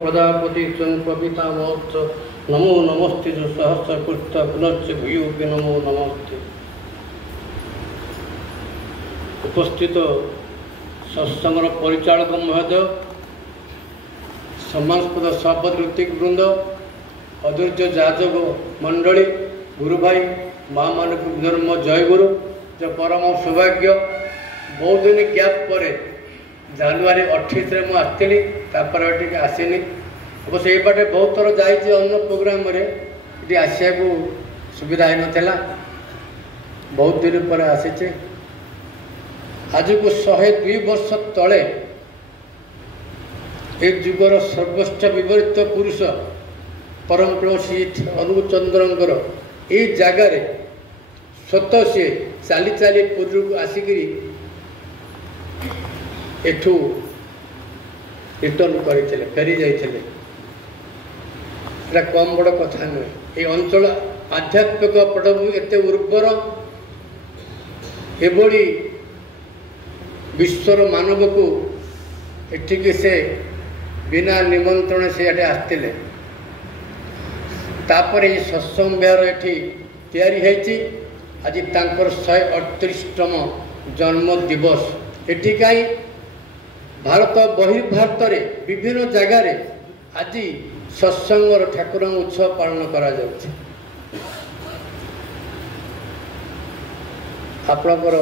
प्रजापति प्रपितामोच्च नमो नमस्ते जो सहस्रकृत पुनश्च भूयोपि नमो नमस्ते। उपस्थित सत्संगर परिचालक महोदय, सम्मानस्पद सभापति ऋतिक वृंद, अधूर्य जाजक मंडली, गुरु भाई माँ मान धर्म जय गुरु। जो परम सौभाग्य बहुत दिन गैप पर जानुरी 28 मुझे आसती टे आसनी अवश्य ये बाटे बहुत थर जाइए अन्न प्रोग्राम ये आसिया को सुविधा ही नाला बहुत दिन पर आसीचे। आज को 102 वर्ष तले एक जुगर सर्वोच्च विवरित पुरुष परम श्री अनुचंद्रंकर ये जगार स्वतः सी चाली चाली पूर्व को आसिकी एठू रिटर्न करते फेरी जाते कम बड़ कथा नुहे। ये अंचल आध्यात्मिक पटभूमि एत उर्वर एभली विश्वर मानव को एठिके से बिना निमंत्रण से ये आसते तापर ये सत्संग विहार एठी तैयारी है। आज तांकर 138तम जन्म दिवस एठी कहीं भारत बहिर्भारत विभिन्न जगार आज सत्संगर ठाकुर उत्सव पालन करा जाउछि। आपणकर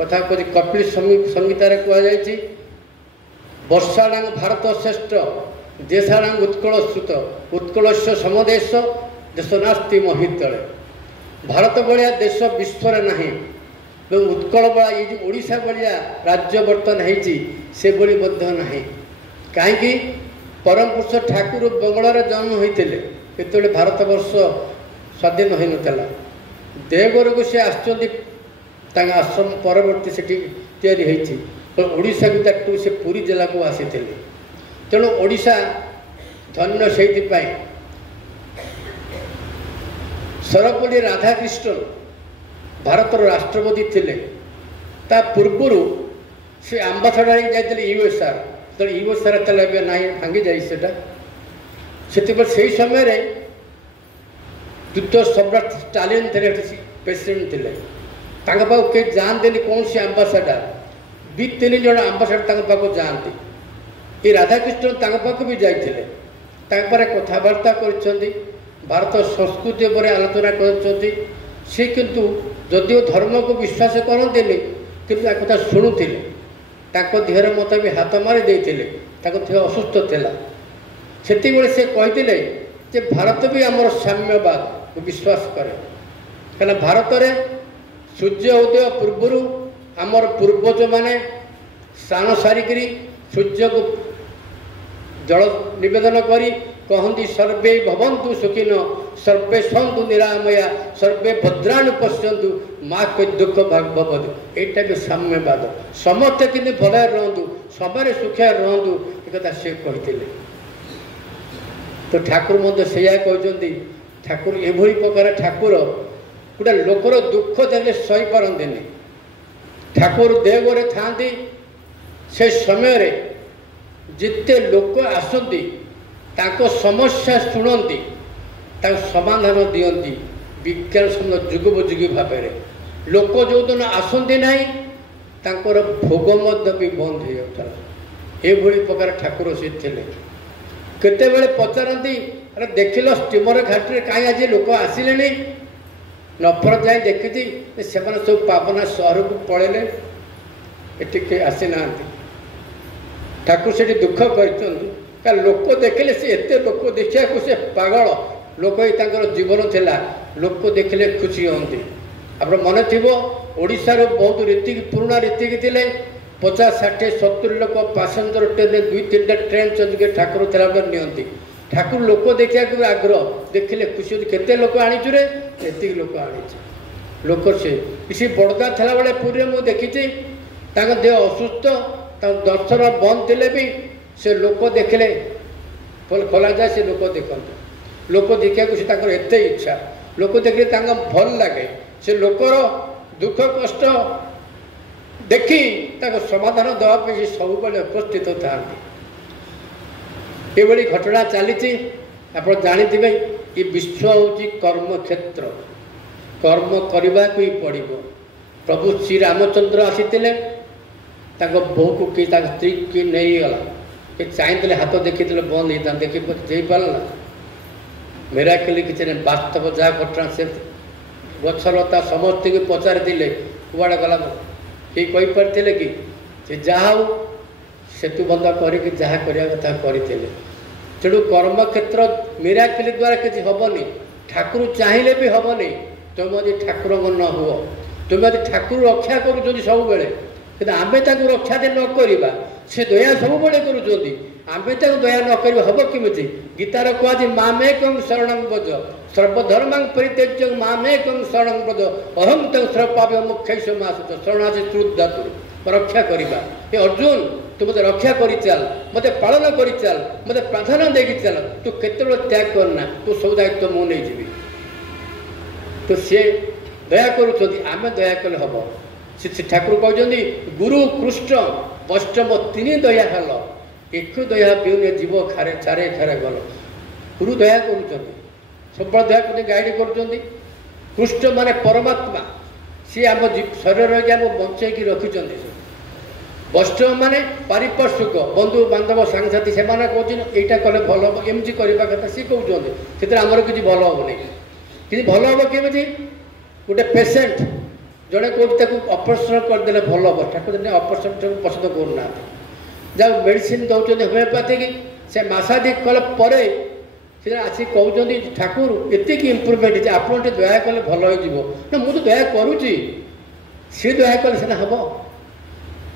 कथा कथि कपिल संहितार कहुछि वर्षाणां भारत श्रेष्ठ देशाणां उत्कल श्रुत उत्कलस्य समदेश देश नास्ति महितले। भारत भाया देश विश्व नहीं उत्कल बड़ा ये जो ओडिशा भाया राज्य बर्तन से भली नहीं कहीं परम पुरुष ठाकुर बंगलार जन्म होते जो भारत वर्ष स्वाधीन हो नाला देवघर को सी आश्रम परवर्ती से ओडिशा को से पुरी जिला को आसी तेणु ओडिशा धन्य से सर्वपल्ली राधाकृष्ण भारत राष्ट्रपति थिले ता पूर्वर से आंबासाडर जाते यूएसआर तो यूएसआर ना भांगी जाटा से समय द्वितीय सम्राट स्टालिन थे प्रेसिडेंट थे पाक कई जाते कौन सी आंबासाडर 2-3 जन आंबासाडर पाक जाती ये राधाकृष्ण पाक भी जाते कथबार्ता कर भारत संस्कृति पर आलोचना कर सी किंतु जदिव धर्म को विश्वास करते किंतु कथा शुणुले देहर मत भी हाथ मारी देते असुस्थ थिला सेतिबेले से कहते जे भारत भी आमर साम्यवाद को विश्वास करे कहीं भारत में सूर्य उदय पूर्वर आमर पूर्वज माने स्नान सारिकी सूर्य को जल निवेदन करी कहती सर्वे भवन्तु सुखिन सर्वे सन्तु निरामया सर्वे भद्राणि पश्यन्तु माँ कोई दुख भाग भवतु। यहाँ भी साम्यवाद समस्ते कि भल रुँ समय सुखा रुँ एक सी कहते तो ठाकुर मत से कहते ठाकुर एभली प्रकार ठाकुर गोटे लोकर दुख देने सही पारती ठाकुर देवघर था से समय जिते लोक आसती ताको समस्या शुणती समाधान दियंती विज्ञान सम्बन्ध जुगोपयोगी भाव में लोक जो दिन आसती ना भोग भी बंद हो जाता ये प्रकार ठाकुर से केते पचारती अरे देखिल स्टीमर घाटी कहीं आज लोक आसिले नफर जाए देखी से सब पावना सहर को पलैले ये आसी ना ठाकुर से दुख कर लोक देखले से एते लोक देखा से पागल लोक जीवन थिला लोक देखले खुशी होती। आप मन थी ओडिशार बहुत रीति पुराणा रीति थे 50-60-70 लोक पैसेंजर ट्रेन 2-3टा ट्रेन चलिए ठाकुर थिला नियंती ठाकुर लोक देखा आग्रह देखले खुशी होती केते लोक आनीचुरे एति लोक आनी लोक से बड़दा थिला बेले पुरी मुझे देखी देह असुस्थ दर्शन बंद थे भी से लोक देखले खोला जाए से लोक देखते लोक देखा एत इच्छा लोक देखले भल लगे से लोकर दुख कष्ट देखी समाधान देवाई सब उपस्थित था। ଏଭଳି ଘଟଣା ଚାଲିଛି। ଆପଣ ଜାଣିଥିବେ ଏ ବିଶ୍ୱ ହେଉଛି କର୍ମକ୍ଷେତ୍ର, କର୍ମ କରିବାକୁ ହିଁ ପଡ଼ିବ। ପ୍ରଭୁ ଶ୍ରୀରାମଚନ୍ଦ୍ର ଆସିଥିଲେ, ତାଙ୍କ ବୋହୂକୁ କି ତାଙ୍କ ସ୍ତ୍ରୀ କି ନେଇଗଲା, କି ଚାହିଁଥିଲେ ହାତ ଦେଖିଥିଲେ ବନ୍ଦ ହେଇଥାନ୍ତେ, ଯାଇପାରିଲା। ମିରାକଲ୍ କିଛି ନାହିଁ, ବାସ୍ତବ ଯାହା ଘଟଣା। ସେ ଗଛଲତା ସମସ୍ତଙ୍କୁ ପଚାରିଥିଲେ କୁଆଡ଼େ ଗଲା, କେହି କହିପାରିଥିଲେ କି? ସେ ଯାହା ହଉ ସେତୁ ବନ୍ଧ କରିକି ଯାହା କରିବା କଥା କରିଥିଲେ। ତେଣୁ କର୍ମକ୍ଷେତ୍ର ମିରାକଲ୍ ଦ୍ୱାରା କିଛି ହେବନି, ଠାକୁର ଚାହିଁଲେ ବି ହେବନି। ତୁମେ ଯଦି ଠାକୁରଙ୍କ ନ ହୁଅ, ତୁମେ ଯଦି ଠାକୁର ରକ୍ଷା କରୁଛନ୍ତି ସବୁବେଳେ, କିନ୍ତୁ ଆମେ ତାଙ୍କୁ ରକ୍ଷା ନ କରିବା, ସେ ଦୟା ସବୁବେଳେ କରୁଛନ୍ତି, ଆମେ ତାକୁ ଦୟା ନ କରିବା ହେବ କେମିତି? ଗୀତାର କୁହାଯାଇଛି ମାମେକଂ ଶରଣଂ ବ୍ରଜ ସର୍ବଧର୍ମାଂ ପରିତ୍ୟଜ୍ୟ ମାମେକଂ ଶରଣଂ ବ୍ରଜ ଅହଂ ତଂ ସର୍ପାପି ମୁଖ୍ୟୈଷ ମାସୁଚ। ଶରଣ ଅଛି ଶ୍ରୁଦ୍ଧାତୁର, ରକ୍ଷା କରିବା। ଏ ଅର୍ଜୁନ, ତୁ ମୋତେ ରକ୍ଷା କରିଚାଲ, ମୋତେ ପାଳନ କରିଚାଲ, ମୋତେ ପ୍ରାଧାନ୍ୟ ଦେଇକି ଚାଲ। ତୁ କେତେବେଳେ ତ୍ୟାଗ କରନା, ତୁ ସବୁ ଦାୟିତ୍ୱ ମୁଁ ନେଇଯିବି। ତ ସିଏ ଦୟା କରୁଛନ୍ତି, ଆମେ ଦୟା କଲେ ହେବ। ସେ ଠାକୁର କହିଛନ୍ତି ଗୁରୁ କୃଷ୍ଣ ବୈଷ୍ଣବ ତିନି ଦୟା ହେଲ, ଏକ ଦୟା ବିହୁନେ ଜୀବ ଖାରେ ଚାରେ ଖାରେ ଗଲ। ଗୁରୁ ଦୟା କରୁଛନ୍ତି, ସବୁବେଳେ ଦୟା କରୁଛନ୍ତି, ଗାଇଡ଼ କରୁଛନ୍ତି। କୃଷ୍ଣ ମାନେ ପରମାତ୍ମା, ସିଏ ଆମ ଶରୀରକି ଆମକୁ ବଞ୍ଚେଇକି ରଖିଛନ୍ତି। ବୈଷ୍ଣବ ମାନେ ପାରିପାର୍ଶ୍ୱିକ ବନ୍ଧୁ ବାନ୍ଧବ ସାଙ୍ଗସାଥି, ସେମାନେ କହୁଛନ୍ତି ଏଇଟା କଲେ ଭଲ ହେବ, ଏମିତି କରିବା କଥା ସିଏ କହୁଛନ୍ତି। ସେଥିରେ ଆମର କିଛି ଭଲ ହେବନି। କିନ୍ତୁ ଭଲ ହେବ କେମିତି? ଗୋଟେ ପେସେଣ୍ଟ ଜଣେ କହୁଛି ତାକୁ ଅପରେସନ୍ କରିଦେଲେ ଭଲ ହେବ, ଠାକୁର ଅପରେସନ୍ ପସନ୍ଦ କରୁନାହାନ୍ତି। ଯାହା ମେଡ଼ିସିନ୍ ଦେଉଛନ୍ତି ହୋମିଓପାଥିକ୍, ସେ ମାସାଧିକ କଲା ପରେ ସେ ଆସିକି କହୁଛନ୍ତି ଠାକୁର ଏତିକି ଇମ୍ପ୍ରୁଭମେଣ୍ଟ ହେଇଛି, ଆପଣ ଟିକେ ଦୟା କଲେ ଭଲ ହେଇଯିବ। ନା ମୁଁ ତ ଦୟା କରୁଛି, ସିଏ ଦୟା କଲେ ସିନା ହେବ।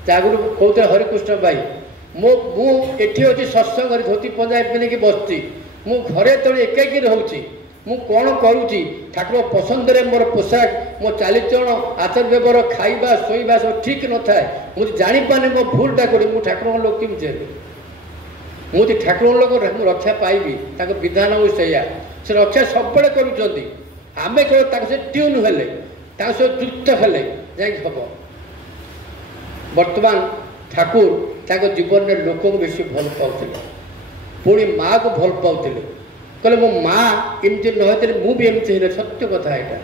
ଆଗରୁ କହୁଥିଲେ ହରିକୃଷ୍ଣ ଭାଇ, ମୁଁ ଏଠି ଅଛି ସତ୍ସଙ୍ଗରେ ଧୋତି ପଞ୍ଜାବୀ ପିନ୍ଧିକି ବସିଛି, ମୁଁ ଘରେ ତଳେ ଏକାକି ରହୁଛି, ମୁଁ କ'ଣ କରୁଛି? ଠାକୁର ପସନ୍ଦରେ ମୋର ପୋଷାକ, ମୋ ଚାଲିଚଳନ, ଆଚାର ବ୍ୟବହାର, ଖାଇବା ଶୋଇବା ସବୁ ଠିକ୍ ନଥାଏ। ମୁଁ ଜାଣିପାରୁନି ମୋ ଭୁଲଟା କରି, ମୁଁ ଠାକୁରଙ୍କ ଲୋକ କେମିତି ହେଲି? ମୁଁ ଯଦି ଠାକୁରଙ୍କ ଲୋକ ମୁଁ ରକ୍ଷା ପାଇବି, ତାଙ୍କ ବିଧାନ ହେଉଛି ସେଇଆ। ସେ ରକ୍ଷା ସବୁବେଳେ କରୁଛନ୍ତି। ଆମେ କେବଳ ତାଙ୍କ ସହିତ ଟ୍ୟୁନ୍ ହେଲେ, ତାଙ୍କ ସହିତ ଯୁକ୍ତ ହେଲେ ଯାଇକି ହେବ। ବର୍ତ୍ତମାନ ଠାକୁର ତାଙ୍କ ଜୀବନରେ ଲୋକଙ୍କୁ ବେଶୀ ଭଲ ପାଉଥିଲେ, ପୁଣି ମାଆକୁ ଭଲ ପାଉଥିଲେ। କହିଲେ ମୋ ମା ଏମିତି ନ ହେଇଥିଲେ ମୁଁ ବି ଏମିତି ହେଇନି। ସତ୍ୟ କଥା ଏଇଟା।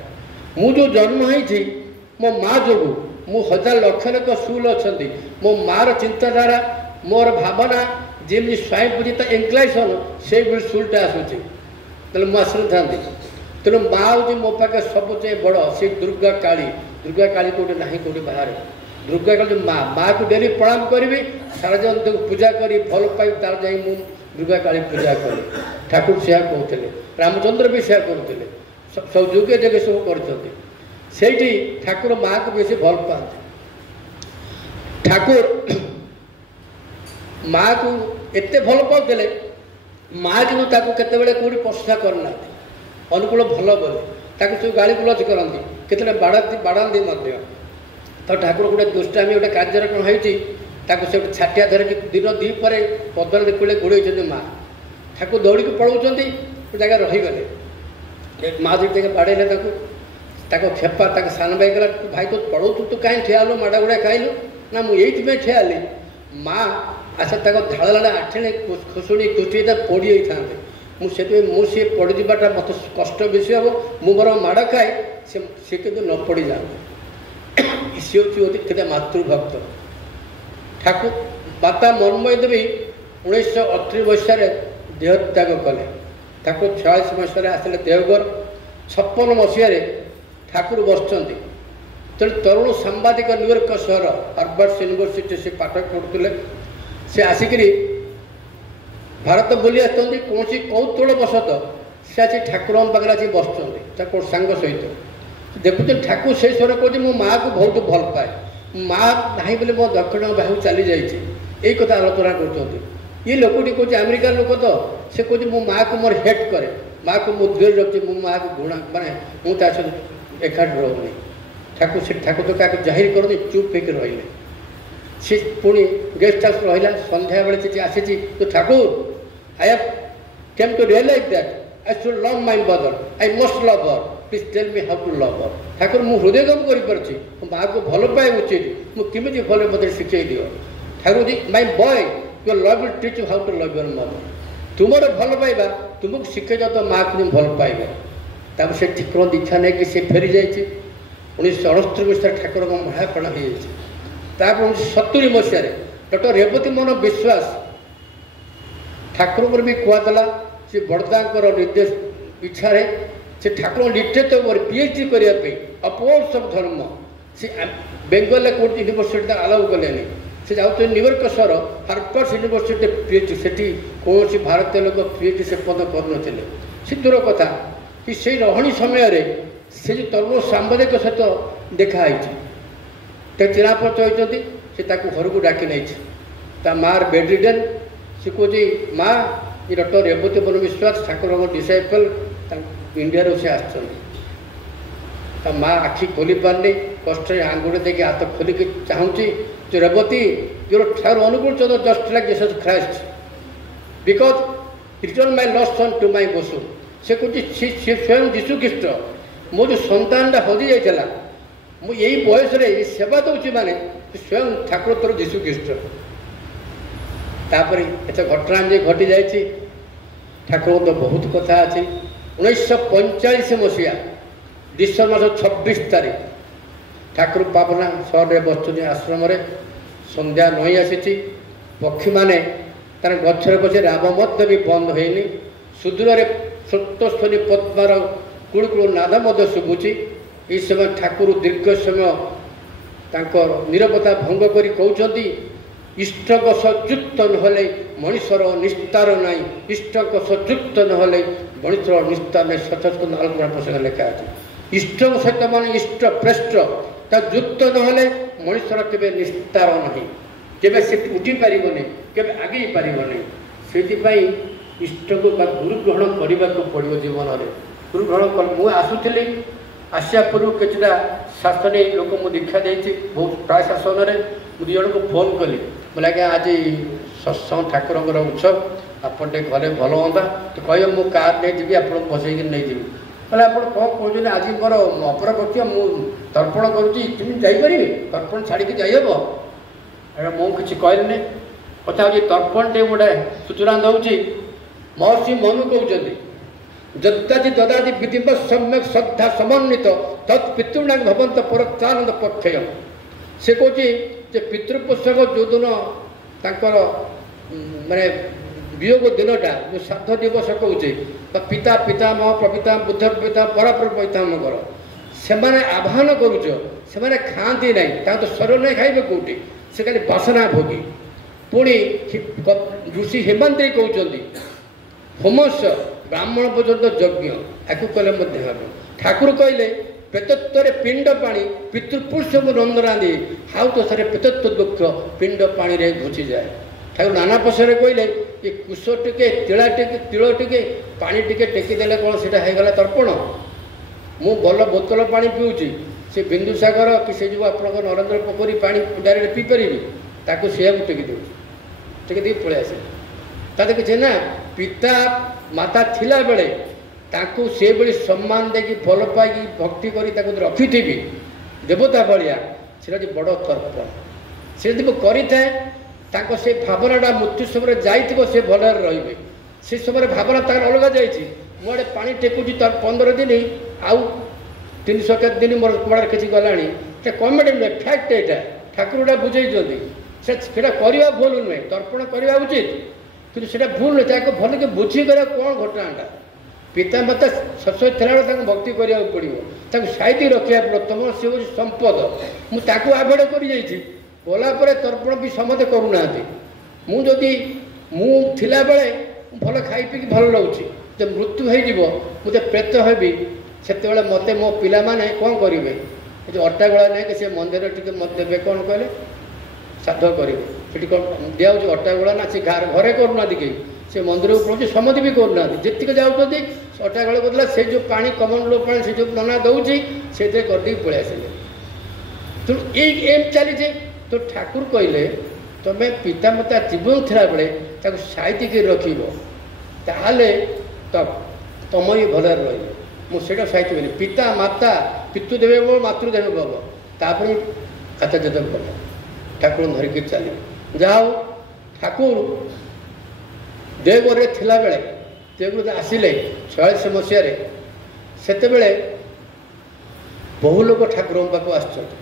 ମୁଁ ଯେଉଁ ଜନ୍ମ ହେଇଛି ମୋ ମା ଯୋଗୁଁ, ମୁଁ ହଜାର ଲକ୍ଷ ଲକ୍ଷ ସୁଲ ଅଛନ୍ତି। ମୋ ମାଆର ଚିନ୍ତାଧାରା, ମୋର ଭାବନା ଯେମିତି ସ୍ୱାଇଁ ପୂଜିତ ଇଂକ୍ଲାଇସନ୍, ସେଇଭଳି ସୁଲଟା ଆସୁଛି, ତାହେଲେ ମୁଁ ଆସିନଥାନ୍ତି। ତେଣୁ ମା ହେଉଛି ମୋ ପାଖରେ ସବୁଚେয়ে ବଡ଼। ସେ ଦୁର୍ଗା କାଳୀ, ଦୁର୍ଗା କାଳୀ କେଉଁଠି ନାହିଁ, କେଉଁଠି ବାହାରେ। ଦୁର୍ଗା କାଳୀ ମାଆକୁ ଡେଲି ପ୍ରଣାମ କରିବି, ସାରା ଜଗତକୁ ପୂଜା କରି ଭଲ ପାଇ, ତାର ଯାଇ ମୁଁ ଦୁର୍ଗା କାଳୀ ପୂଜା କଲେ। ଠାକୁର ସେୟା କହୁଥିଲେ, ରାମଚନ୍ଦ୍ର ବି ସେୟା କରୁଥିଲେ, ସବୁ ଯୁଗେ ଯୁଗେ ସବୁ କରୁଛନ୍ତି। ସେଇଠି ଠାକୁର ମାଆକୁ ବେଶୀ ଭଲ ପାଆନ୍ତି। ଠାକୁର ମାଆକୁ ଏତେ ଭଲ ପାଉଥିଲେ, ମାଆ କିନ୍ତୁ ତାକୁ କେତେବେଳେ କେଉଁଠି ପ୍ରଶଂସା କରିନାହାନ୍ତି। ଅନୁକୂଳ ଭଲ ବୋଲି ତାକୁ ସବୁ ଗାଳି ଗୁଲଜ କରନ୍ତି, କେତେବେଳେ ବାଡ଼ାନ୍ତି ମଧ୍ୟ। ତ ଠାକୁର ଗୋଟେ ଦୁଷ୍ଟାମୀ ଗୋଟେ କାର୍ଯ୍ୟରେ କ'ଣ ହେଇଛି, ତାକୁ ସେ ଗୋଟେ ଛାଟିଆ ଧରିକି ଦିନ ଦୁଇ ପରେ କଦଳୀ କୂଳେ ଗୋଡ଼େଇଛନ୍ତି ମା। ଠାକୁର ଦୌଡ଼ିକି ପଳାଉଛନ୍ତି, ଗୋଟେ ଜାଗାରେ ରହିଗଲେ। ମା ଦୁଇ ଜାଗା ବାଡ଼େଇଲେ ତାକୁ, ତାକୁ ଖେପା ତାକୁ ସାନ ଭାଇ ଗଲା, ଭାଇ ତୁ ପଳାଉଛୁ, ତୁ କାହିଁ ଠିଆ ହେଲୁ, ମାଡ଼ ଗୁଡ଼ା ଖାଇଲୁ? ନା ମୁଁ ଏଇଥିପାଇଁ ଠିଆ ହେଲି। ମା ଆଚ୍ଛା ତାକୁ ଢାଳ ଢାଳ ଆଠିଣେ ଖୁସୁଣି କୁଟି ପୋଡ଼ି ହେଇଥାନ୍ତେ। ମୁଁ ସେଥିପାଇଁ ସିଏ ପଡ଼ିଯିବାଟା ମୋତେ କଷ୍ଟ ବେଶୀ ହେବ। ମୁଁ ବରଂ ମାଡ଼ ଖାଏ, ସେ କିନ୍ତୁ ନ ପଡ଼ିଯାଆନ୍ତି। ସିଏ ହେଉଛି କେତେ ମାତୃଭକ୍ତ। ଠାକୁର ମାତା ମନ୍ମୟୀ ଦେବୀ 1938 ମସିହାରେ ଦେହତ୍ୟାଗ କଲେ। ଠାକୁର 46 ମସିହାରେ ଆସିଲେ ଦେଓଘର। 56 ମସିହାରେ ଠାକୁର ବସିଛନ୍ତି। ତେଣୁ ତରୁଣ ସାମ୍ବାଦିକ ନ୍ୟୁୟର୍କ ସହର ହାର୍ଭାର୍ଡ ୟୁନିଭର୍ସିଟି ସେ ପାଠ ପଢ଼ୁଥିଲେ। ସେ ଆସିକରି ଭାରତ ବୁଲି ଆସିଛନ୍ତି। କୌଣସି କୌତୂହଳବଶତଃ ସେ ଆସି ଠାକୁରଙ୍କ ପାଖରେ ଆସି ବସୁଛନ୍ତି ତାଙ୍କ ସାଙ୍ଗ ସହିତ। ଦେଖୁଛନ୍ତି ଠାକୁର ସେଇ ସ୍ୱର କହୁଛି ମୋ ମାଆକୁ ବହୁତ ଭଲ ପାଏ, ମା ନାହିଁ ବୋଲି ମୋ ଦକ୍ଷିଣ ବାହୁ ଚାଲିଯାଇଛି, ଏଇ କଥା ଆଲୋଚନା କରୁଛନ୍ତି। ଇଏ ଲୋକଟି କହୁଛି ଆମେରିକାର ଲୋକ ତ, ସେ କହୁଛି ମୋ ମାଆକୁ ମୋର ହେଟ୍ କରେ, ମାଆକୁ ମୁଁ ଦୂରରେ ରଖୁଛି, ମୋ ମାଆକୁ ଘୃଣା, ମାନେ ମୁଁ ତା ସହିତ ଏକାଠି ରହୁନି। ଠାକୁର ତ କାହାକୁ ଜାହିର କରନ୍ତି, ଚୁପ୍ ହେଇକି ରହିଲେ। ସେ ପୁଣି ଗେଷ୍ଟ ହାଉସ୍ ରହିଲା। ସନ୍ଧ୍ୟାବେଳେ ସେଠି ଆସିଛି, ତ Thakur I have come to realise that I should love my mother. I must love her. Please tell me how to love her. ଠାକୁର ମୁଁ ହୃଦୟଗମ କରିପାରୁଛି, ମୋ ମାଆକୁ ଭଲ ପାଇବା ଉଚିତ, ମୁଁ କେମିତି ଭଲ ମୋତେ ଶିଖେଇ ଦିଅ। Thakur my boy your love will teach you how to love your mother. तुमर भल पाइबा तुमको शिखे तो माँ को भल पाइब तब से ठाकुर दीक्षा नहीं कि फेरी जाइए 1969 मसीह ठाकुर महापण हो 1970 मसीह डॉक्टर रेवती मोहन विश्वास ठाकुर भी कहला से बड़दा निर्देश इच्छा से ठाकुर लिटरेचर PhD करने अपोर्स ऑफ धर्म से बेंगल कोर्ट यूनिवर्सिटी अलाउ कले से जाऊँ न्यूयॉर्क सहर हार्वर्ड यूनिवर्सिटी PhD से कौन भारतीय लोक PhD से पद कर दूर कथा कि से रही समय से जो तरुण सांबादिक सहित देखाई चिन्हा परिचय होती से घर को डाकी नहीं मार बेडरिडन से कह माँ ये डॉक्टर रेवती मोहन विश्वास ठाकुर डिसाइपल इंडिया से आँ आखि खोली पारनी कष्ट आंगुड़ी देखिए हाथ खोलिकी चाहूँगी जो Revati your Thakur Anukul Chandra just like Jesus Christ because return my lost son to my bosom से कह स्वयं जीशु ख्रीस्ट मो जो सन्तानटा हजि जाइला मु यही बयस सेवा दूसरी माने स्वयं ठाकुर तोर जीशु ख्रीस्ट तापर एत घटना जे घटी जाइए ठाकुर तो बहुत कथा अच्छी 1945 मसीहा डिसेम्बर मास 26 तारीख ठाकुर पापना सहर बसुनी आश्रम संध्या नई आसी पक्षी मैंने तार गचर बचे राब मत भी बंद होनी सुदूर सप्तस्थनी पद्मार कुड़कुड़ नाद शुभुची ये समय ठाकुर दीर्घ समय तांकर नीरवता भंग कर कहते इष्टक सयुक्त नहले मनुष्यर निस्तार नाई इष्टक सयुक्त नहले मनुष्यर निस्तार नहीं सचस्कंद आलोचना पुस्तक लेखा अच्छे इष्ट सहित मान इष्ट प्रेष्ठ युक्त नहले मनुष्यर केवे निस्तार नहीं केवे से उठी पारिबनी केवे आगे पारिबनी से इष्ट को गुरु ग्रहण करने को पड़ो जीवन में गुरु ग्रहण मुझे आसुली आसिया पूर्व कितना शासन लोक मुझे दीक्षा देती बहुत प्राय शासन में मुझे जन को फोन कली बोले आज्ञा आज सत्संग ठाकुर उत्सव आपन घरे भल हाँ तो कह मु कार नहीं जी आप बसैक नहीं जी बोले आप कौन कहते आज मोर अपरपक्ष मु तर्पण करुँगी तुम जापर तर्पण छाड़ी जाइब मुझे किसी कहली कथा हूँ तर्पण टे गोटे सूचना दूसरी महर्षि मनु कहते जदादि ददादि विधिव सम्यक श्रद्धा समन्वित तत्पितृणांग भवंत परचानंद पक्षय से कहे पितृपोषक जो दिन माने वियोग दिनटा जो श्राद्ध दिवस कहे पिता पितामह प्रपिता बुद्ध पिता परापर पितामह से आह्वान करुच से खाती ना तो शरीर नहीं खाइबे कौटी से खाली बासना भोगी पुणी ऋषि हेमंत्री कहते होमस ब्राह्मण पर्यंत यज्ञ आपको कले ठाकुर कहले प्रेतत्व पिंड पानी पितृपुरुष नंदना दी हाउ तो सारे प्रेतत्व दुख पिंड पानी रे घुसी जाए ठाकुर नाना पशर कहले ये कुश टिके तिला टिके तिल टिके पानी टिके टेकीदेले कौन से होगला तर्पण मु भल बोतल पानी पीऊँगी से बिंदुसागर कि से जो आप नरेंद्र पोखरी पानी डायरेक्ट पी पारि ताकू से टेकी दूसरी टेकी दी पलि आसे ताते किसी ना पिता माता थिला बेले ताकू से बड़ी सम्मान देकी भल पाई भक्ति करी रखी थी देवता भाया से बड़ तर्पण से जब करें से भावनाटा मृत्यु समय जाइए से भल रे से समय भावना तार अलग जाइए मुझे पानी टेकुची 15 दिन आउ 300 केत दिन मोर कुआड़े किसी गलानी कमेडी नुहे फैक्ट यहाँ ठाकुरटा बुझे से करवा भूल नुहे तर्पण करवा उचित कि भूल नुहे ताको भल के बुझीकर कौन घटनाटा पिता माता शशय थी भक्ति करा पड़ो साइती रखा पड़ो तुम सी हूँ संपद मुझे आभेड़ कर गलापर तर्पण भी समस्ते करूना मुझे मुला बेले भल खाई पी भल लगुच जब मृत्यु हो मुझे प्रेत हेबी से मत मो पिला माने कौन करेंगे जो अटा गला नहीं कि मंदिर टी मत देवे कौन कहले श्राद्ध करेंगे कौन दिया अटा गला ना से घरे करूना कहीं से मंदिर को पहुँचे समझ भी करूना जी जाऊँगी अटा गला बदला से जो पानी कमन लो पानी से जो नना दूसरी से करदे पलि आसिले तेणु एम चली तो ठाकुर कहले तुम्हें पिता माता जीवन थिला बेले साइती रखिब ताहले तब तुम ही भल मुझे साइती पिता माता पितृदेव भव मातृदेव भव तापर खाता जद भल ठाकुर धरिकी चली जाओ ठाकुर ଦେଓଗଡ଼ରେ ଥିଲାବେଳେ ଦେଓଗଡ଼ ଆସିଲେ 46 ମସିହାରେ ସେତେବେଳେ ବହୁ ଲୋକ ଠାକୁରଙ୍କ ପାଖକୁ ଆସିଛନ୍ତି,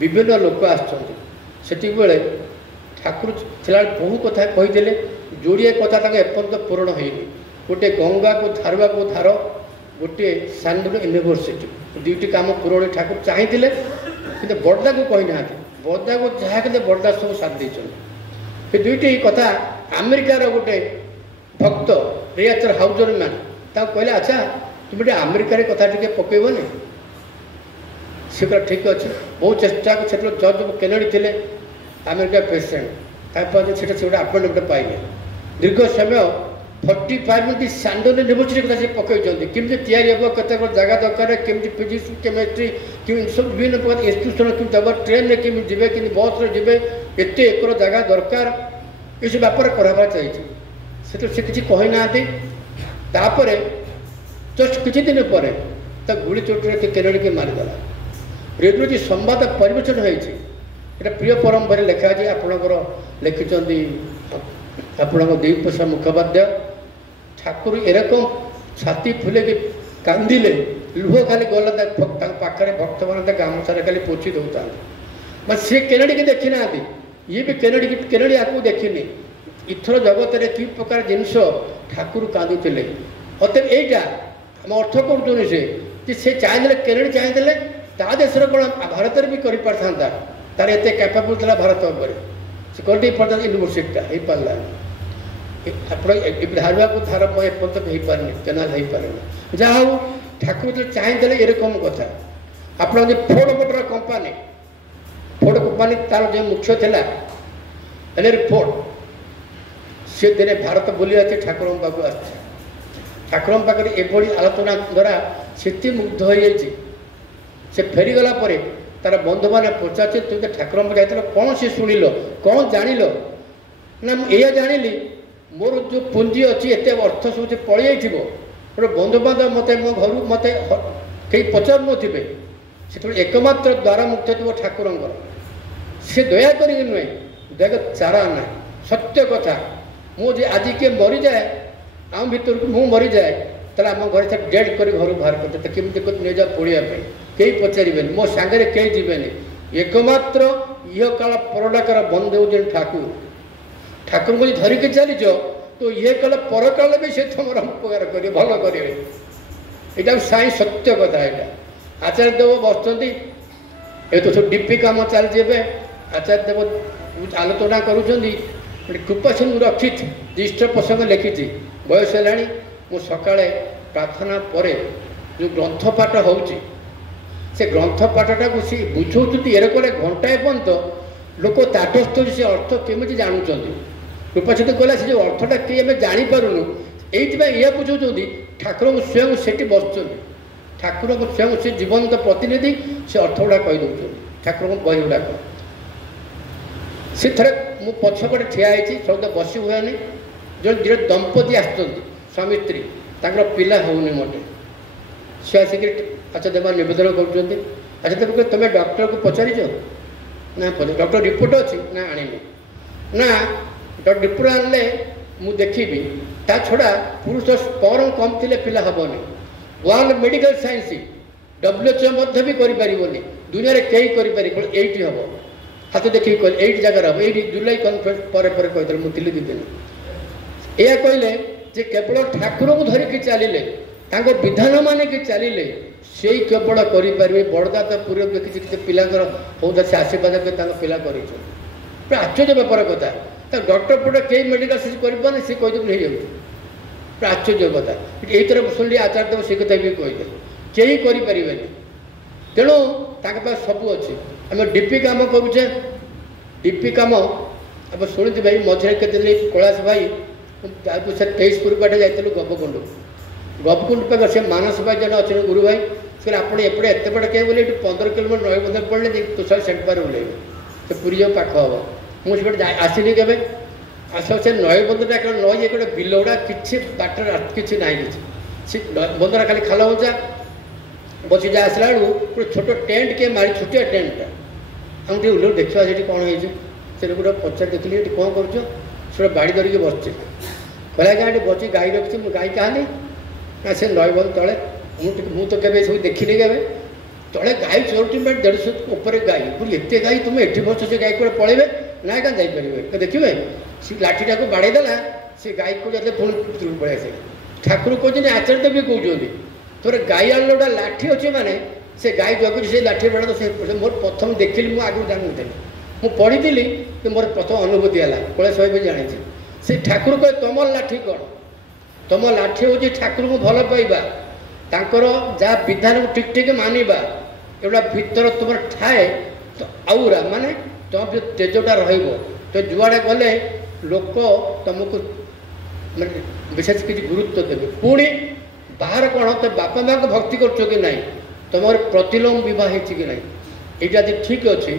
ବିଭିନ୍ନ ଲୋକ ଆସିଛନ୍ତି। ସେତିକିବେଳେ ଠାକୁର ଥିଲାବେଳେ ବହୁ କଥା କହିଥିଲେ, ଯୋଡ଼ିଏ କଥା ତାଙ୍କ ଏପର୍ଯ୍ୟନ୍ତ ପୂରଣ ହେଇନି। ଗୋଟିଏ ଗଙ୍ଗାକୁ ଧାରବାକୁ ଧାର, ଗୋଟିଏ ସାଣ୍ଡୁର ୟୁନିଭର୍ସିଟି, ଦୁଇଟି କାମ ପୂରଣ ଠାକୁର ଚାହିଁଥିଲେ, କିନ୍ତୁ ବଡ଼ଦାକୁ କହିନାହାନ୍ତି। ବଡ଼ଦାକୁ ଯାହା କିନ୍ତୁ ବଡ଼ଦା ସବୁ ସାଥି ଦେଇଛନ୍ତି। ସେ ଦୁଇଟି କଥା ଆମେରିକାର ଗୋଟେ ଭକ୍ତ ରିଆଚର ହାଉଜରମ୍ୟାନ୍ ତାକୁ କହିଲେ, ଆଚ୍ଛା ତୁମେ ଟିକେ ଆମେରିକାରେ କଥା ଟିକେ ପକେଇବନି? ସେ କହିଲା ଠିକ୍ ଅଛି। ବହୁ ଚେଷ୍ଟା ସେତେବେଳେ ଜର୍ଜ କେନେଡ଼ି ଥିଲେ ଆମେରିକା ପ୍ରେସିଡେଣ୍ଟ, ତାପରେ ସେଟା ସେ ଗୋଟେ ଆପଏଣ୍ଟମେଣ୍ଟ ପାଇଲେ। ଦୀର୍ଘ ସମୟ 45 ମିନିଟ୍ ସାଣ୍ଡୋନ ୟୁନିଭର୍ସିଟି କଥା ସେ ପକାଇଛନ୍ତି, କେମିତି ତିଆରି ହେବ, କେତେ ଜାଗା ଦରକାର, କେମିତି ଫିଜିକ୍ସ କେମିଷ୍ଟ୍ରି କେମିତି ସବୁ ବିଭିନ୍ନ ପ୍ରକାର ଇନଷ୍ଟିଟ୍ୟୁସନ୍ କେମିତି ହେବ, ଟ୍ରେନ୍ରେ କେମିତି ଯିବେ, କେମିତି ବସ୍ରେ ଯିବେ, ଏତେ ଏକର ଜାଗା ଦରକାର, ଏସବୁ ବ୍ୟାପାର କରାହେବାକୁ ଚାହିଁଛି। ସେତେବେଳେ ସେ କିଛି କହିନାହାନ୍ତି। ତାପରେ ଜଷ୍ଟ କିଛି ଦିନ ପରେ ତା ଗୁଳି ଚୋଟରେ କେନେଡ଼ିକି ମାରିଦେଲା। ରେଡ଼ିଓରେ ସମ୍ବାଦ ପରିବେଷଣ ହେଇଛି, এটা প্রিয় পরম্পরে লেখা আছে। আপনার লিখিছেন আপনার দেবপ্রসাদ মুখোপাধ্যায়। ঠাকুর এরকম ছাতি ফুলেকি কান্দিলে, লুহ খালি গলা পাখে ভক্ত মানে গামছারে খালি পোছি দেউতা। মানে সে কেনেডিকে দেখি না, ইয়ে বি কেনেডি আকু দেখিনি। ইথর জগতের কি প্রকার জিনিস ঠাকুর কাঁদুলে। অতএব এইটা আমি অর্থ করছুন সে চাইলে কেনেডি চাইলে তা দেশের কোণ ভারতের বি করে পারিথান্তা। তার এতে ক্যাপাবল লা ভারত উপরে সে করে পারত यूनिवर्सिटी हो पारा। আপনার ধারবাকু ধার এপর্যন্ত হয়ে পারেনি, কেনাল হয়ে পারেনি। যা হোক ঠাকুর যে চাইলে এরকম কথা। আপনার যে Ford motor company, Ford company তার যে মুখ্য লা হেনরি ফোর্ড, সে দিনে ভারত বুলি আছে, ঠাকুর পাখু আসছে। ঠাকুর পাখে এভাবে আলোচনা দ্বারা সেটি মুগ্ধ হয়ে যাই। সে ফেরিগলা পরে তার বন্ধু মানে পচারছে, তুমি তো ঠাকুর পাখে যাই কম সে শুଣିল, কম জানিল? না এয়া জানিলি মোর যে পুঞ্জি অছি, এত অর্থ সব পড়ে যাই গোটে বন্ধুবান্ধব মতো মো ঘর মতো কেউ পচার নথিবে। সেতবে একমাত্র দ্বারা মুক্ত থাকবে ঠাকুরঙ্কর। সে দয়া করি নুহে, দেখ চারা না সত্য কথা। মু যে আজ কিଏ মরিযাଏ আম ভিতরକୁ ମୁଁ মরিଯାଏ, তাহলে ଆମ ঘরে সে ডেড করে ঘর বাহার করতে কেমতি নিয়ে যাও পড়িয়া কেই পচারিবেনি, ମୋ ସାଙ୍ଗରେ କେହି ଯିବେନି। একমাত্র ইহ কাল পরডাকার বন্ধু হচ্ছেন ঠাকুর। ঠাকুরকে যদি ধরিকি চালিছ তো ইয়ে কাল পরকাল বি সে তোমার উপকার করবে, ভাল করবে। এটা সাই সত্য কথা। এটা আচার্য দেব বসছেন, এ তো সব ডিপি কাম চালছে। এবে আচার্য দেব আলোচনা করছেন। কৃপা সিন্ধু রক্ষিত জ্যেষ্ঠ প্রসঙ্গ লিখিছি, বয়স হেলানি। মু সকালে প্রার্থনা পরে যে গ্রন্থপাঠ হচ্ছে, সে গ্রন্থপাঠটাকে সে বুঝাউଛନ୍ତି এরকম ঘণ্টাଏ পর্যন্ত লোক তাটস্থ সে অর্থ কেমিতি জাণুଛନ୍ତି। কৃপাসিন্ধু কহিলা সে যে অর্থটা কেହି আমি জাଣିପାରୁନୁ, এইপাই ইয়া বুঝাউଛନ୍ତି ঠাকুরଙ୍କୁ স্বয়ং সেটি বসছেন। ঠাকুরଙ୍କୁ স্বয়ং সে জীবন্ত প্রতিনিধি, সে অর্থ গুড়া কহিদেଉଛନ୍ତି ঠাকুরଙ୍କ বହି গুড়াক। সে থরে মু পছপটে ঠিয়া হয়েছি, সব বসি হুଏନି। যে দম্পতি আসছেন স্বামী স্ত্রী, তাঁর পিলা হউনি মোটে। সে আসিকি আচ্ছা দেবা নিবেদন করছেন। আচ্ছা দেব তুমি ডক্টরকে পচারিছ না? ডক্টর রিপোর্ট অছি না? আনিনি। না ডক্টর রিপোর্ট আনলে মু দেখিবি। তা ছড়া পুরুষ স্পর্ম কম থিলে পিলা হবনি। ওয়ার্ল্ড মেডিকাল সাইন্স WHO মধ্যে বি করিপারিবনি, দুনিয়ারে কেই করিপারি, এইটি হব। হাত দেখি কহিলে এইটি জায়গার হব। এইটি জুলাই কনফরেন্স পরে পরে কইদেলে মু ଥିଲି দুদিন। এয়া কহিলে যে কেবল ঠাকুরଙ୍କୁ ধরিকি চালিলে, তাঙ্ক বিধান মানিকি চালিলে সেই কেবল করিপারিবে। বড়দা তো পুরো দেখিছি কিছু পিলাঙ্কর হৌদা সে আশীর্বাদ করে তাঙ্ক পিলা করেছেন। পুরা আশ্চর্য ব্যাপার কথা। তা ডক্টর পটে কেই মেডিকাল সিট করিপারে, সে কইদেবে হয়ে পুরা আশ্চর্য কথা। এইথর শুনলি আচার্য দেব সে কথা বি কইলে কেই করিপারিবেনি। তেণু তাঙ্ক পাখে সবু ଅଛି। আমি ডিপি কাম করুছে। ডিপি কাম আপনি শুনিথিবে মঝিরে কেতেদিন কৈলাস ভাই সে 23 পুরীপাটে যাইলু গবকুণ্ড। গবকুণ্ড পাখে সে ମାନସ ଭାଇ ଜଣେ ଅଛନ୍ତି ଗୁରୁ ଭାଇ। ସେ ଆପଣ ଏପଟେ ଏତେ ବାଟ କେହି ବୋଲି ଏଠି 15 କିଲୋମିଟର ନଈ ବନ୍ଧ ପଡ଼ିଲେ ଯାଇକି ତୁଷାର ସେଣ୍ଟ ପାର ଓହ୍ଲେଇବେ, ସେ ପୁରୀ ଯାଉ ପାଖ ହେବ। ମୁଁ ସେପଟେ ଆସିନି କେବେ। ଆସ ସେ ନଈ ବନ୍ଧଟା ନଈ ଗୋଟେ ବିଲ ଗୁଡ଼ା କିଛି ବାଟରେ କିଛି ନାହିଁ କିଛି। ସେ ବନ୍ଧଟା ଖାଲି ଖାଲ ଉଞ୍ଚା ବସି ଯା ଆସିଲା ବେଳକୁ ଗୋଟେ ଛୋଟ ଟେଣ୍ଟ କିଏ ମାରି, ଛୋଟିଆ ଟେଣ୍ଟଟା। ଆମେ ଟିକେ ଓହ୍ଲେଇ ଦେଖିବା ସେଠି କ'ଣ ହେଇଛି। ସେ ଗୋଟେ ପଚାରି ଦେଖିଲି ଏଠି କ'ଣ କରୁଛ? ସେ ଗୋଟେ ବାଡ଼ି ଧରିକି ବସିଛି। कहला गाँव बची गाई रखी गाई कहानी ना से नईबन तले मु तो केवे सब देखनी के तले गाई चोरटी 150 ऊपर गाई बोली एत गाई तुम एटी बस से गाई को पड़े ना क्या जापर देखिए सी लाठीटा को बाड़ेदेला से गाई को जाते पुणी पड़े आसे ठाकुर कहते आचार्य देवी कहते तोर गाई आन गोटा लाठी अच्छे माने से गाई जगुरी से लाठी बाड़ तो से मोर प्रथम देखिली मुझे आगुरी जानी मुझे पढ़ी कि मोर प्रथम अनुभूति है कौन सही जानी से ठाकुर कहे तुम लाठी कौन तुम लाठी हूँ ठाकुर को भल पाइबा तांकर जहाँ विधान को ठीक ठीक मानिबा एगुड़ा भीतर तुम ठाए तो आउरा माने तुम जो तेजटा तो जुआड़े गले लोक तुमको माने विशेष किसी गुरुत्व देवे पुणी बाहर कौन तो बापा माँ को भक्ति कर कि नहीं तुम प्रतिलोम बह कि नहीं यहाँ यदि ठीक अच्छे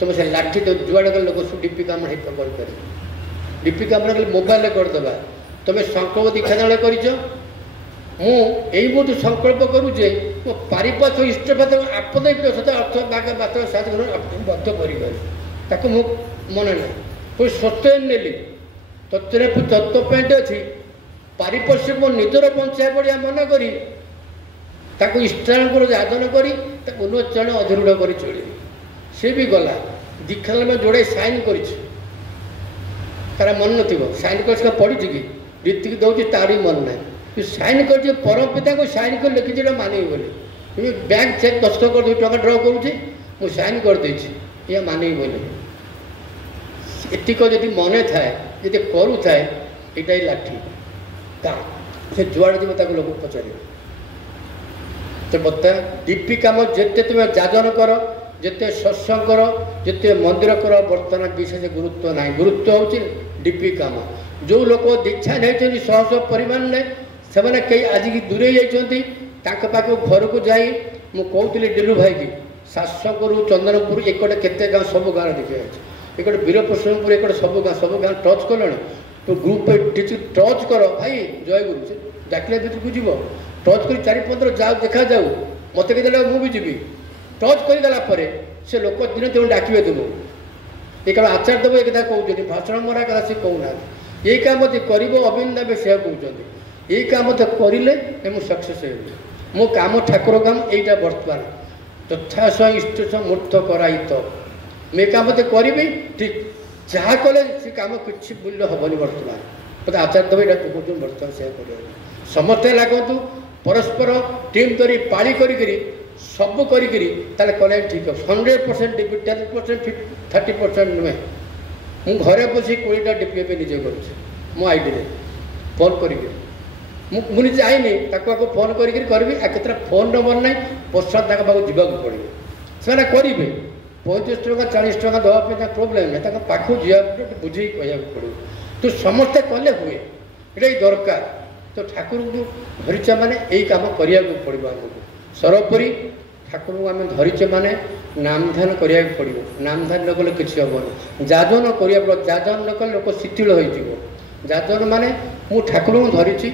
तुम से लाठी तो जुआड़े गले लोक सब डीपी काम कर डीपी काम मोबाइल करदे तुम संकल्प दीक्षा जड़े कर मुझे संकल्प करुचे मो पारिपात इष्टपात आपद सत अर्थ बाग बात बद्ध कर मन ना कोई सत्य नेली तत्व पेंट अच्छी पारिपार्श्विक मो निजर पंचायत बढ़िया मन करी इष्टांकुर जादन करी उन्नतचरण अधिरूढ़ कर चल सी भी गला दीक्षा में जोड़े साइन कर तार मन न साइन कर पढ़ी कि रीति दौर तार मन ना साइन कर परम पिता को साइन कर लिखी मानिबी बोली बैंक चेक दस्तखत कर 2 टका ड्र करुँचे मुझे साइन करदे या मानिबी बोली एतिक जदि मन थाए जी करू थाए यहाँ लाठी से जुआड़े जी लोक पचार तो बता डीपी कम जिते तुम जाजन कर जिते सत्संग कर जिते मंदिर कर बर्तमान विशेष गुरुत्व ना गुरुत्व हूँ डीपी कम जो लोक दीक्षा नहीं शह परिमाण में से कई आज की दूरे जाती पाख घर को जाई मु कहती डिलू भाई की शासकरू चंदनपुर एकटे केते गाँव सब गाँव देखिए एक वीरप्रसन्नपुर एक सब गाँव टच कल तो ग्रुप टच कर भाई जय गुरु डाकिला भर को जीव टच कर 4-15 जाओ देखा जाऊ मत के मुझे जी टच करगला से लोक दिन दिन डाके तुम ये कल आचार्य देव एक कहते भाषण मरा कथा सी कहना ये काम कर अभिन्न देव से कहते ये काम तो करें सक्सेस हो मो काम ठाकुर काम यहीटा बर्तमान तथा स इष्ट मूर्त कराई तो मैं काम तो करी ठीक जहाँ कले से काम किसी मूल्य हेनी बर्तमान मत आचार्य देव यहाँ कहते बर्तमान से कर समस्ते लागतु परस्पर टीम तरी पाली करी सब कले ठीक 100% डिपी 10% 30% नुहे मु घरे बस 20टा डिपी निजे कर आईडी फोन करी मुझे जाइनी फोन करी केतरा फोन नंबर ना पश्चात पाक जावाक पड़े से करेंगे 35 टका 40 टका देवाई प्रोब्लेम ना पाख जा बुझे कह पड़ो तो समस्ते कले हुए ये दरकार तो ठाकुर को धरीचे मैंने यही कम करने पड़ो आमको सर्वोपरि ठाकुर को आम धरीचे मैंने नामध्यान करा पड़ो नामध्यान न कले किसी हेनी जाजन करा पड़ो जाजन न कले लोक शिथिल हो जाजन माने मु ठाकुर को धरी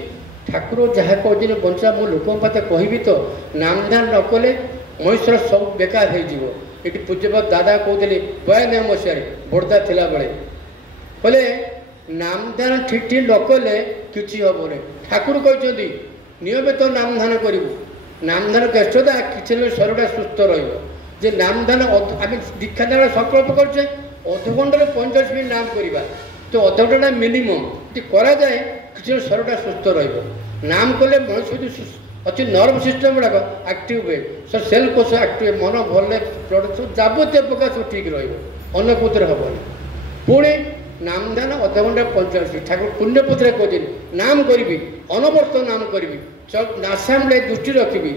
ठाकुर जहाँ कहते बंचा मो लोक पाते कहबी तो नामध्यान न कले मनुष्य सब बेकार हो पूज्यपाद दादा कहते 92 मसीह बड़दा थिला बेले बोले नामध्यान ठीक ठीक न कले किसी हेनी ठाकुर कहते नियमित नामध्यान करूँ नामध्यान कष्टता किसी शरीर सुस्थ रे नामध्यान आम दीक्षा द्वारा संकल्प करचे अध घंटे 45 मिनट नाम करवा तो अध घंटा मिनिमम करा जाए किसी शरीर सुस्थ नाम कले मनुष्य अच्छी नर्व सिस्टम गुड़ाक आक्टिव हुए सब सेल कोष आक्टिव मन भल ब्लड सब जबतीय प्रकार सब ठीक रन कौन हेनी पुणी नामध्यान अध घंटा 45 ठाकुर पुण्यपत्र कहते नाम करी अनवर्त नाम करी नाशा दृष्टि रखी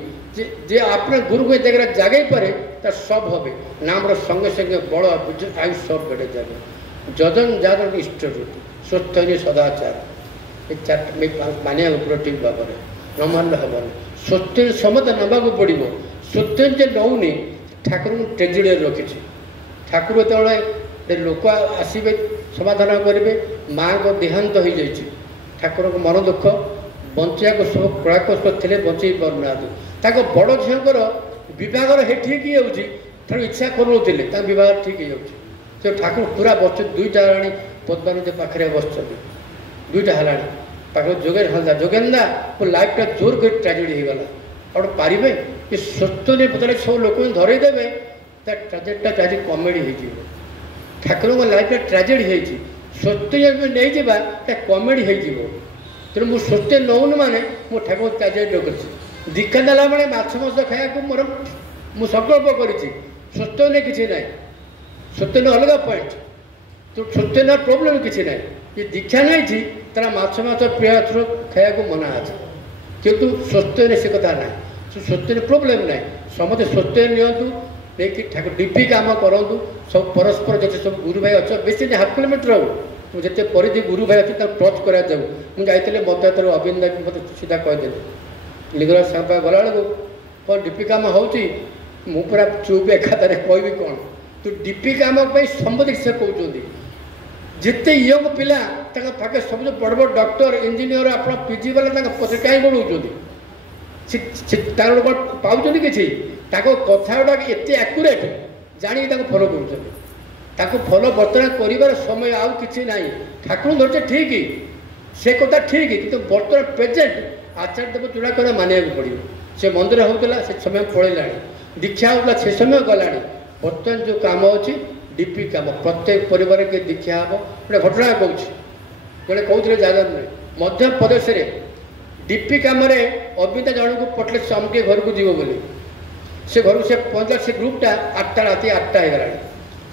जे अपना गुरु को जगह जागे पारे तो सब हे नाम संगे संगे बल आयुष सब बेटे जागे जजन जादन इष्ट रुचि स्वस्थ सदाचार मानिया पड़ो ठीक भाव में न मान हेनी स्वस्थ समत नवाक पड़ो स्वस्थ जे नौनी ठाकुर ट्रेजेडी रखी ठाकुर जो लोक आसवे समाधान करेंगे माँ को देहांत हो जाए ठाकुर को मन दुख बंचा को सब कलाकष्ट थे बचे पारना बड़ झीर बहर हे ठीक हो इच्छा करूँ बहर ठीक हो ठाकुर पूरा बस 2टा पद्मावती पाखे बस 2टा है पाख जोगेश हल्दा जोगेंदा मो लाइफटा जोर कर ट्राजेडी होगला और पारे ये सत्य नहीं पता सब लोक धरईदेवे ट्राजेडीटा आज कमेडी हो ठाकुर लाइफ ट्राजेडी हो सत्य नहीं जावा कमेडी हो तेणु मुझे सत्य नौन माने मो ठाकुर ट्राजेडी कर दीक्षा देला बेले माछ मस खाया मोर मुझे संकल्प कर सत्य नहीं किसी ना सत्य न अलग पॉइंट तो सत्य न प्रोब्लेम किसी ना ये दीक्षा नहीं तारा माछ माछ पेज खाया मना अच्छे किंतु सत्य से कथा ना सत्य प्रोब्लेम ना समझे सत्य नियंतु नहीं ठाकुर डीपी काम करूँ सब परस्पर जैसे सब गुरु भाई अच्छे बेस हाफ किलोमीटर हो मुझे परिधि गुरु भाई अच्छे टच करा जाऊ मुझे मत अरविंद मत सीधा कहदे लिंगराज साहब गला बेलू कौन डीपी काम हो पूरा चुप एकाधारे कहबी कौन तो डीपी काम समझ से कहते जिते यंग पिला पाखे सब बड़ बड़ डॉक्टर इंजीनियर आप पीजी वाला पचे कहीं बढ़ाऊँ पाँच कि कथा गुड़ा एत एक्यूरेट जाणी फलो कर फलो बर्तमान कर समय आउ कि ना ठाकुर धरते ठीक से कथा ठीक कि बर्तमान प्रेजेंट आचार्य देव जोड़ा कदा मानिया पड़ो से मंदिर होता से समय पलैला दीक्षा होता से समय गला बर्तमान जो कम अच्छी डीपी कम प्रत्येक परिवार के दीक्षा हम गोटे घटना कौन जड़े कहते जादव नुहे मध्य प्रदेश में डीपी कम अविदा जन को पटले समके घर को जीव बोली से घर से पहुँचला से ग्रुपटा 8टा राति 8टा होगा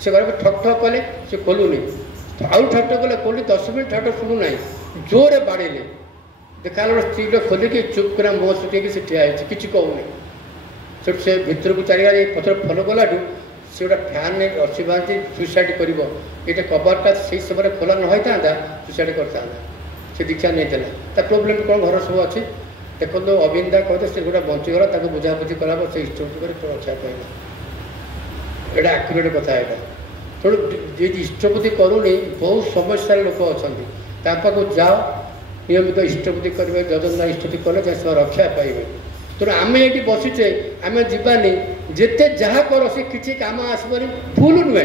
से घर में ठक ठक कले से खोलुनी आउ ठक ठक कले खोली 10 मिनट ठक शुणुना जोरे बाड़े देखा स्त्री लोग खोलिकी चुप कर मुह सुटे से ठिया कि कहूनी से भितर को चारिगा पथर फलो गलाठू से गोटे फैन नहीं रसी बांधी सुइसाइड कर ये कबरटा से समय खोला न होता सुइसाइड करता से दीक्षा नहीं देला प्रोब्लेम कौन घर सब अच्छी देखो अविंदा कहते से गोटे बंचीगला बुझाबुझी करा से इष्टपति कर रक्षा पाइला यहाँ आक्यूरेट कथा यहाँ तेणु जी इष्टपति करूनी बहुत समस्या लोक अच्छा जाओ नियमित इष्टपति करेंगे जजन इष्टपति कले से रक्षा पाइबे तेणु आम ये बसीचे आम जावानी जिते जहाँ कर से किसी कम आसपार भूल नुहे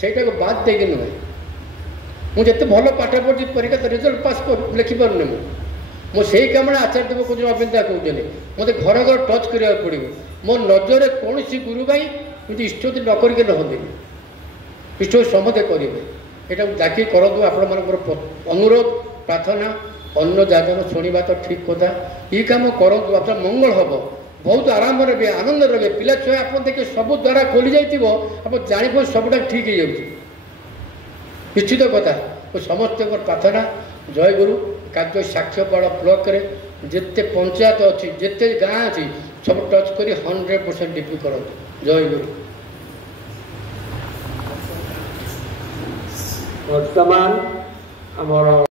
से बाद देगी नुहे मुझे भल पाठ पढ़ी परीक्षा रिजल्ट पास कर लिखिपारे मुझे कम आचार्य देव कौन अविंदा कहते मत घर घर टच करा पड़ो मो नजर कौन गुरु भाई मुझे इष्टपति न करके नहंती इष्ट समझे करेंगे यहाँ डाक करूँ आपण अनुरोध प्रार्थना अन्न जाजन शुणा तो ठीक कथा ये कम करूँ आप मंगल हम बहुत आराम रे आनंद रे पिला छुआ आप देखिए सब द्वारा खोली जाइए आप जापर सबटा ठीक हो निश्चित कथा समस्त प्रार्थना जय गुरु कार्य साक्ष्यपाड़ ब्लॉक रे जिते पंचायत अच्छी जिते गाँ अच्छी सब टच कर 100% डीपी करूँ जय गुरु वर्तमान आमर